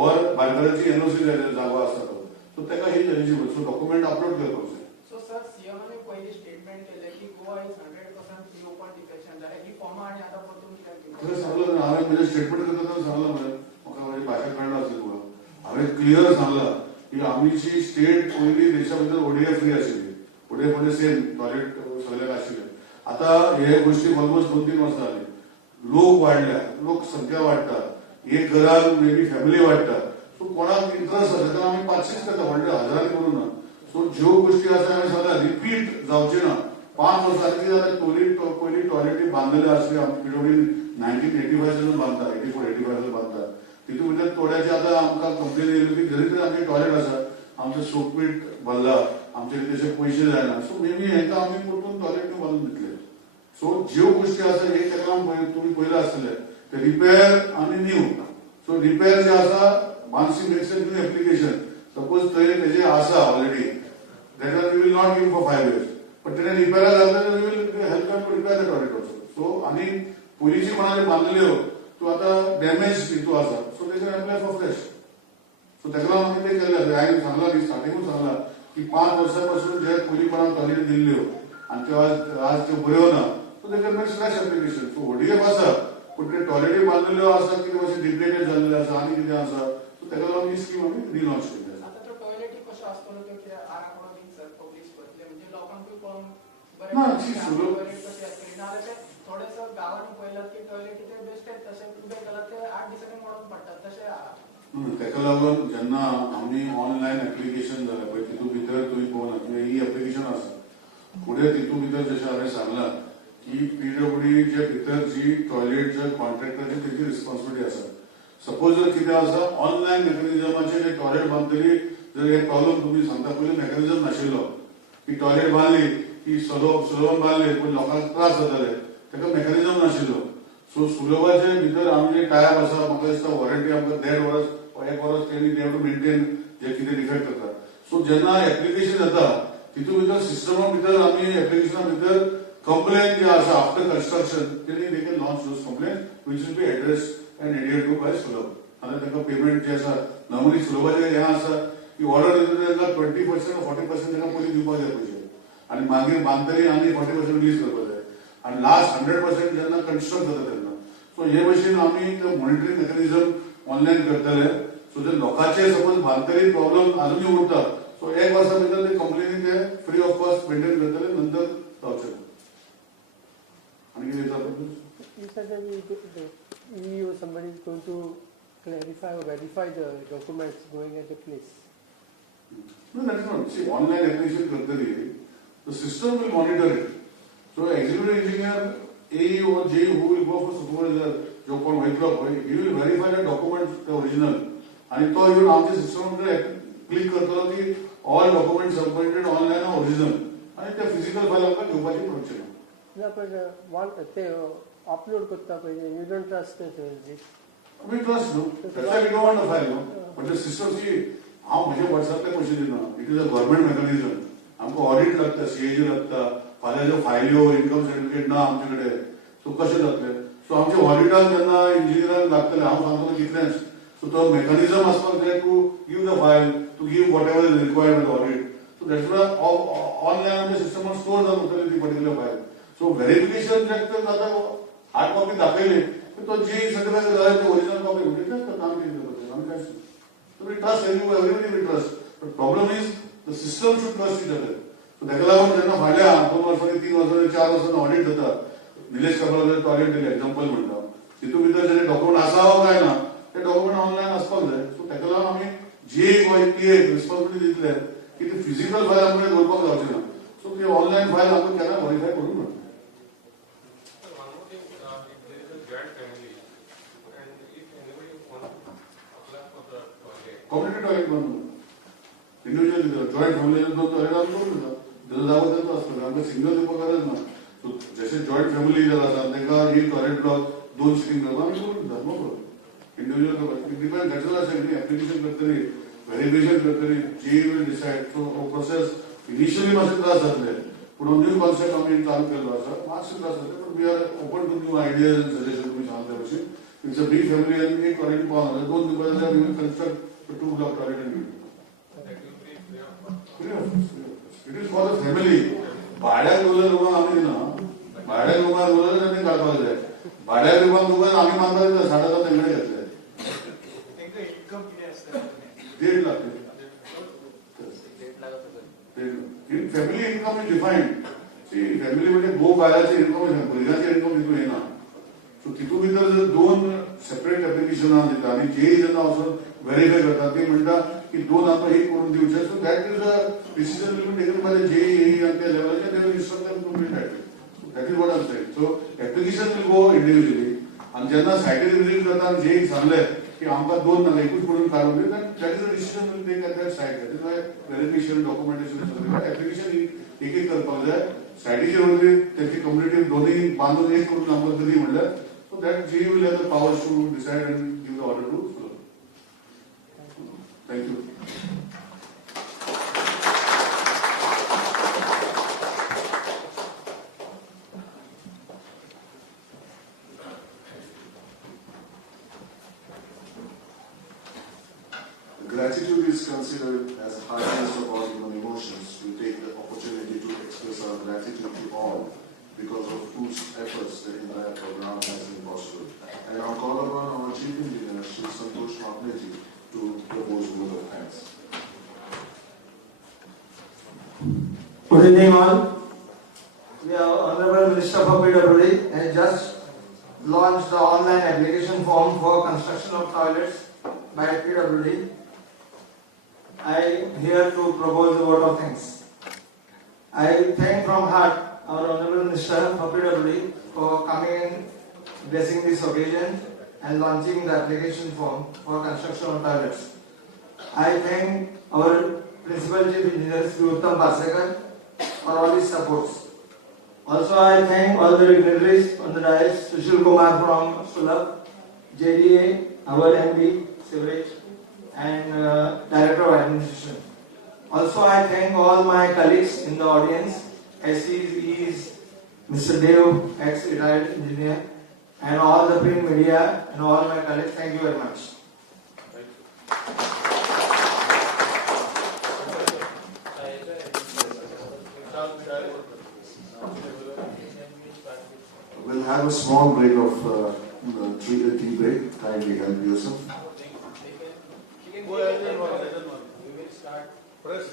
और बांदराची एनओसी जाय जागो आसा तो. सो तेका ही एलिजिबल. सो डॉक्युमेंट अपलोड करपाक जाय. सो सर सीएमने पहिली स्टेटमेंट केले की Goa is 100% free open detection जाल्यार ही फॉर्मा आणि आता परतून कित्याक खरें दिली? सांगलो ना हांवें म्हणजे स्टेटमेंट करता सांगला मरे म्हाका माझी भाशा कळना आसली तुका. हांवें क्लियर सांगला की आमची स्टेट पयली देशा भितर ओडीएफ फ्री आशिल्ली. ओडीएफ म्हणजे सेम टॉयलेट सगळ्याक आशिल्ले. आता हे गोष्टी ऑलमोस्ट 2-3 वर्सां जाली. लोक वाडल्या, लोकसंख्या वाडटा, एक घरान मेबी फॅमिली वाडटा. सो कोणाक इंट्रस्ट आसा तेका आमी 500 करता, व्हडले हजारांनी करूं ना. सो ज्यो गोष्टी आसा हांवें सांगला रिपीट जावचे ना. 5 वर्सांनी जाल्यार पयली टॉयलेटी बांदलेले आसले आमचे पिडब्ल्यूडी 1985 बांदता, 84-85 बांदता. तितून भितर थोड्याचे आता आमकां कंप्लेन येयली की जरी तरी आमचे टॉयलेट आसा आमचे सोकपीट भरला, आमचे तशे पयशे जायना. सो मेबी हेंका आमी परतून टॉयलेट बांदून दितले. सो ज्यो गोष्टी आसा एक तेका तुम्ही पयले आसतले ते रिपेअर आणि न्यू. सो रिपेअर जे आसा मानसी मेक्स न्यू एप्लिकेशन. सपोज थंय तेजे आसा already that we will not give for 5 years. पण तेणे रिपेअर जाता we will help them to repair the toilet also. So आणि पयलींची कोणाचे बांदल्यो तो आता डॅमेज तितू आसा. सो तेचे एप्लाय फॉर फ्रेश. सो तेका लागून आमी ते केले. हांवें सांगला की स्टार्टिंगूच सांगला की 5 वर्सां जे पयलीं कोणाक टॉयलेट दिल्ल्यो आणि त्यो आज त्यो बऱ्यो ना. So they can make fresh application. So ODF आसा पण ते टॉयलेटी बांदलेल्यो आसा कितें मातशें डिग्रेडेड जाल्ले आसा आनी कितें आसा. सो तेका लागून ही स्कीम आमी रिलॉन्च केली. आता तो टॉयलेटी कशो आसतलो तो कित्याक आराखडो बीन सर पब्लिश करतले म्हणजे लोकांकूय कळून ना, शी सुरू- टॉयलेट कशी आसतली नाल्यार ते थोडेसो गांवांनी पळयलात की टॉयलेटी ते बेस्ट आहेत तशे उबे केल्यात ते 8 दिसांनी मोडून पडटात तशे आहा. तेका लागून जेन्ना आमी ऑनलायन एप्लिकेशन जालें पळय तितून भितर तुवें पळोवना तुवें ही एप्लिकेशन आसा. फुडें तितून भितर जशें हांवें सांगलां की पीडब्ल्यूडी जे भितर जी टॉयलेट जे कॉन्ट्रॅक्टराची तेजी रिस्पॉन्सिबिलिटी आसा. सपोज जर कितें आसा ऑनलायन मेकॅनिझमाचेर जे टॉयलेट बांदतली जर एक प्रॉब्लम तुमी सांगता पयलीं मेकॅनिझम नाशिल्लो की टॉयलेट बांदली की सुलभन बांदली पूण लोकांक त्रास जाताले तेका मेकॅनिझम नाशिल्लो. सो सुलभाचे भितर आमचे टायप आसा म्हाका दिसता वॉरंटी आमकां 1.5 वर्स 1 वर्स तेणी दे हॅव टू मेंटेन जे कितें डिफेक्ट जाता. सो जेन्ना एप्लिकेशन जाता तितून भितर सिस्टमा भितर आमी एप्लिकेशना भितर कंप्लेन जे आसा आफ्टर कन्स्ट्रक्शन तेणी they can launch those complaint which will be addressed and adhered to by Sulabh. आनी तांकां पेमेंट जे आसा नॉर्मली सुलभाचें हें आसा की ऑर्डर दिता तांकां 20% or 40% तांकां पयलीं दिवपाक जाय पयशे आनी मागीर बांदतरी आनी 40% रिलीज करपाक जाय आनी लास्ट 100% जेन्ना कन्स्ट्रक्ट जाता तेन्ना. सो हे भशेन आमी ते मॉनिटरींग मेकॅनिझम ऑनलायन करतले. सो ते लोकांचे सपोज बांदतरी प्रॉब्लम आजुनूय उरता सो 1 वर्सा भितर ते कंप्लेनी ते फ्री ऑफ कॉस्ट मेंटेन करतले नंतर जावचे ना. आनी कितें विचारपाक? You said that the EU somebody is going to clarify or verify the documents going at the place. No, that is not. See, online application करतली the system will monitor it. So executive engineer, AE or JE who will go for supervisor जो कोण वयतलो पळय he will verify the document the original आणि तो येवन आमच्या system मध्ये क्लिक करतलो की all documents submitted online are original आणि त्या फिजिकल फायल आमकां घेवपाची पडची ना. ना पण ते अपलोड करता पळय यू डोंट ट्रस्ट ते. We trust no. That's why we don't want to file no. But the system see हांव म्हजे WhatsAppले पयशे दिना. It is a government mechanism. आमकां ऑडिट लागता, CAG लागता, फाल्यां ज्यो फायल्यो इन्कम सर्टिफिकेट ना आमचे कडेन सो कशें जातलें. सो आमच्या ऑडिटाक जेन्ना इंजिनियराक लागतले हांव सांगतलो कितलेंच. सो तो मेकॅनिझम आसपाक जाय to give the file to give whatever is required by the audit. So that's why online आमच्या सिस्टमार स्टोर जावन उरतली ती पर्टिक्युलर फायल. सो व्हेरिफिकेशन जे जाता हार्ड कॉपी दाखयली तो जी सर्टिफिकेट जाय ते ओरिजिनल कॉपी म्हणजे काम केलं जातं. आम्ही काय so we trust everybody we trust. But problem is the system should trust each other. So ताका लागून जेन्ना फाल्यां 2 वर्सांनी 3 वर्सांनी 4 वर्सांनी ऑडिट जाता निलेश कामराजर टॉयलेट दिलें एक्झाम्पल म्हणटा तितून भितर जे डॉक्युमेंट आसा काय ना ते डॉक्युमेंट ऑनलायन आसपाक जाय. सो ताका लागून आमी जी एक रिस्पॉन्सिबिलिटी दितले की ती फिजिकल फायल आमकडे दवरपाक जावची ना. सो ती ऑनलायन फायल आमकां केन्ना व्हरीफाय करूंक ना. कम्युनिटी टॉयलेट बांदून इंडिव्हिज्युअल जॉईंट फॅमिलीने दोन टॉयलेट आमी करूंक ना. जर जागो तेंचो आसतलो आमकां सिंगल दिवपाक गरज ना. सो जशे जॉईंट फॅमिली जर आसा तांकां एक टॉयलेट ब्लॉक 2 सिटींग करपाक आमी करूंक ना. No problem. इंडिव्हिज्युअल करपाक डिपेंड दॅट्स ऑल आसा न्ही. एप्लिकेशन करतली व्हेरिफिकेशन करतली जे विल डिसायड. सो हो प्रोसेस इनिशियली मातशे त्रास जातले पूण न्यू कॉन्सेप्ट आमी चालू केल्लो आसा. मातशे त्रास जातले पूण we are open to new ideas suggestion. तुमी सांगले भशेन इट्स अ बिग फॅमिली आनी एक टॉयलेट पावना 2 दिवपाक जाल्यार we will construct 2 block toilet आनी it is for the family. भाड्याक दवरलेल्या रूमान आमी दिना. भाड्याक रूमान दवरलेल्या तांणी काडपाक जाय. भाड्याक रूमान दवरलेल्या आमी मानता दिता 60,000 तेंकडे घेतले. 1.5 lakh. Family income is defined. Family म्हणजे भोव बायलाचे इन्कम भुरग्याचे इन्कम तितून येना. सो तितून भितर जर 2 सेपरेट एप्लिकेशनां दिता आनी जे जेन्ना वचून व्हेरीफाय करता ते म्हणटा की 2 आमकां एक करून दिवचे. So that is a decision will be taken by the JEE आनी त्या लेवलाचेर they will instruct them to build that is what I am saying. So application will go individually आनी जेन्ना सायटीर विजीट करता आनी JEE सांगले की आमकां 2 नाका एकूच करून काडून दी that is a decision will take at that site. That is why verification documentation application एक एक करपाक जाय. सायटीचेर वरवीं तेंची कम्युनिटी दोनूय बांदून एक करून आमकां दिली म्हणल्यार so that JEE will have the powers to decide and give the order to. Thank you. Gratitude is considered as the highest of all human emotions. We take the opportunity to express our gratitude to all because of whose efforts the entire program has been possible. And I'll call upon our Chief Engineer, Shri Santosh Mapneji, to propose vote of thanks. Good evening all. The Honorable Minister for PWD has just launched the online application form for construction of toilets by PWD. I am here to propose a vote of thanks. I thank from heart our Honorable Minister for PWD for coming and blessing this occasion and launching the application form for construction of toilets. I thank our Principal Chief Engineer Sri Uttam Pasekar for all his supports. Also I thank all the dignitaries on the dais, Sushil Kumar from Sulabh, JDA, our MD, Sewerage, and Director of Administration. Also I thank all my colleagues in the audience, SEs, Es, Mr. Dev, ex-retired engineer, and all the print media and all my colleagues. Thank you very much. We'll have a small break of 3 break. Kindly help yourself. We will start. Press.